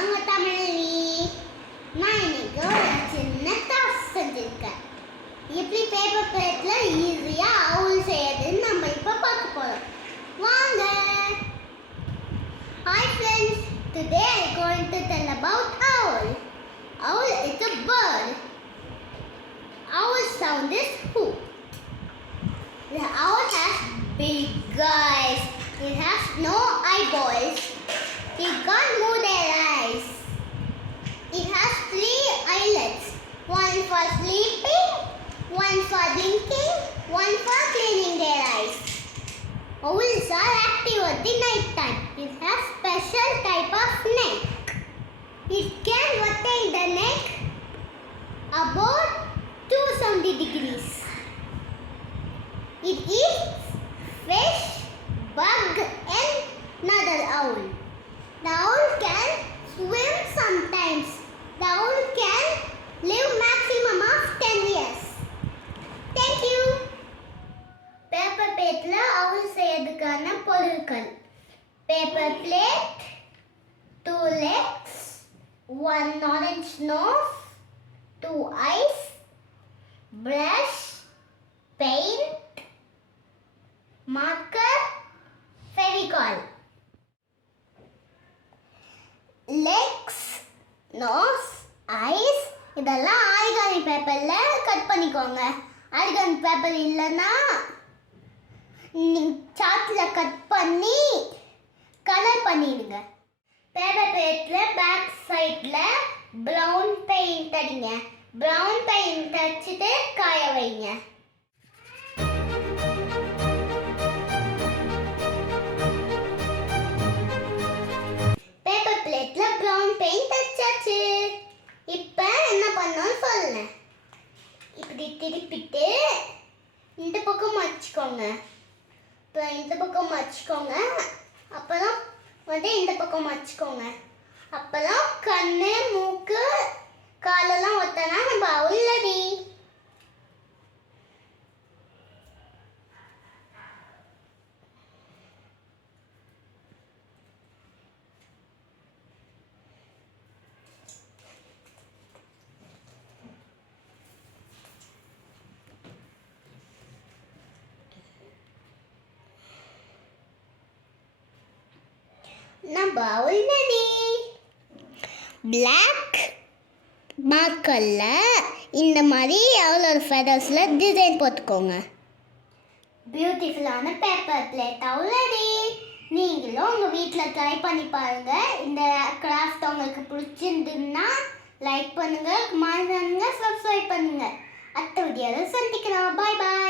வாங்க தமிழி. நான் இன்னைக்கு ஒரு சின்ன டாஸ்க் செஞ்சிருக்கேன். எப்படி பேப்பர் பிளேட்ல ஈஸியா அவுல் செய்யறதுன்னு நம்ம இப்ப பார்க்க போறோம். வாங்க. Hi friends, today I'm going to tell about owl. Owl is a bird. Owl sound is hoot. The owl has big eyes. It has no eyeballs. It can't move their eyes. It has 3 eyelids. One for sleeping, one for blinking, one for cleaning their eyes. Owls are active at the night time. It has special type of neck. It can rotate the neck about 270 degrees. It eats fish, bug and another owl. The owl can swim sometimes. The owl can live maximum of 10 years. Thank you. Paper plate la owl செய்யறதுக்கான பொருட்கள். Paper plate, 2 legs, 1 orange nose, 2 eyes, brush, paint, marker, Fevicol. Legs, nose, eyes இதெல்லாம் origami பேப்பர்ல cut பண்ணிக்கோங்க. Origami paper இல்லைன்னா சார்ட்ல cut பண்ணி colour பண்ணிடுங்க. Paper பிளேட்ல back சைட்ல பிரவுன் பெயிண்ட் அடிங்க. பிரவுன் பெயிண்ட் அடிச்சுட்டு காய வைங்க. பேப்பர் பிளேட்ல பிரவுன் பெயிண்ட் அடிச்சாச்சு. இப்போ என்ன பண்ணணும்னு சொல்லுங்க. இப்படி திருப்பிட்டு இந்த பக்கம் வச்சுக்கோங்க. இப்போ இந்த பக்கம் வச்சுக்கோங்க. அப்புறம் இந்த பக்கம் வச்சுக்கோங்க. அப்புறம் கண்ணு மூக்கு காலெல்லாம் ஒத்தனா நம்ம அவுல் ரெடி. நம்ம அவுல் ரெடி. பிளாக் மார்க்கர்ல இந்த மாதிரி அவளோட ஃபெதர்ஸில் டிசைன் போட்டுக்கோங்க. பியூட்டிஃபுல்லான பேப்பர் பிளேட் அவுல் ரெடி. நீங்களும் உங்கள் வீட்டில் ட்ரை பண்ணி பாருங்கள். இந்த கிராஃப்ட் உங்களுக்கு பிடிச்சிருந்துன்னா லைக் பண்ணுங்கள், கமெண்ட் பண்ணுங்கள், சப்ஸ்கிரைப் பண்ணுங்கள். அடுத்த வீடியோவில் சந்திக்கலாம். பாய் பாய்.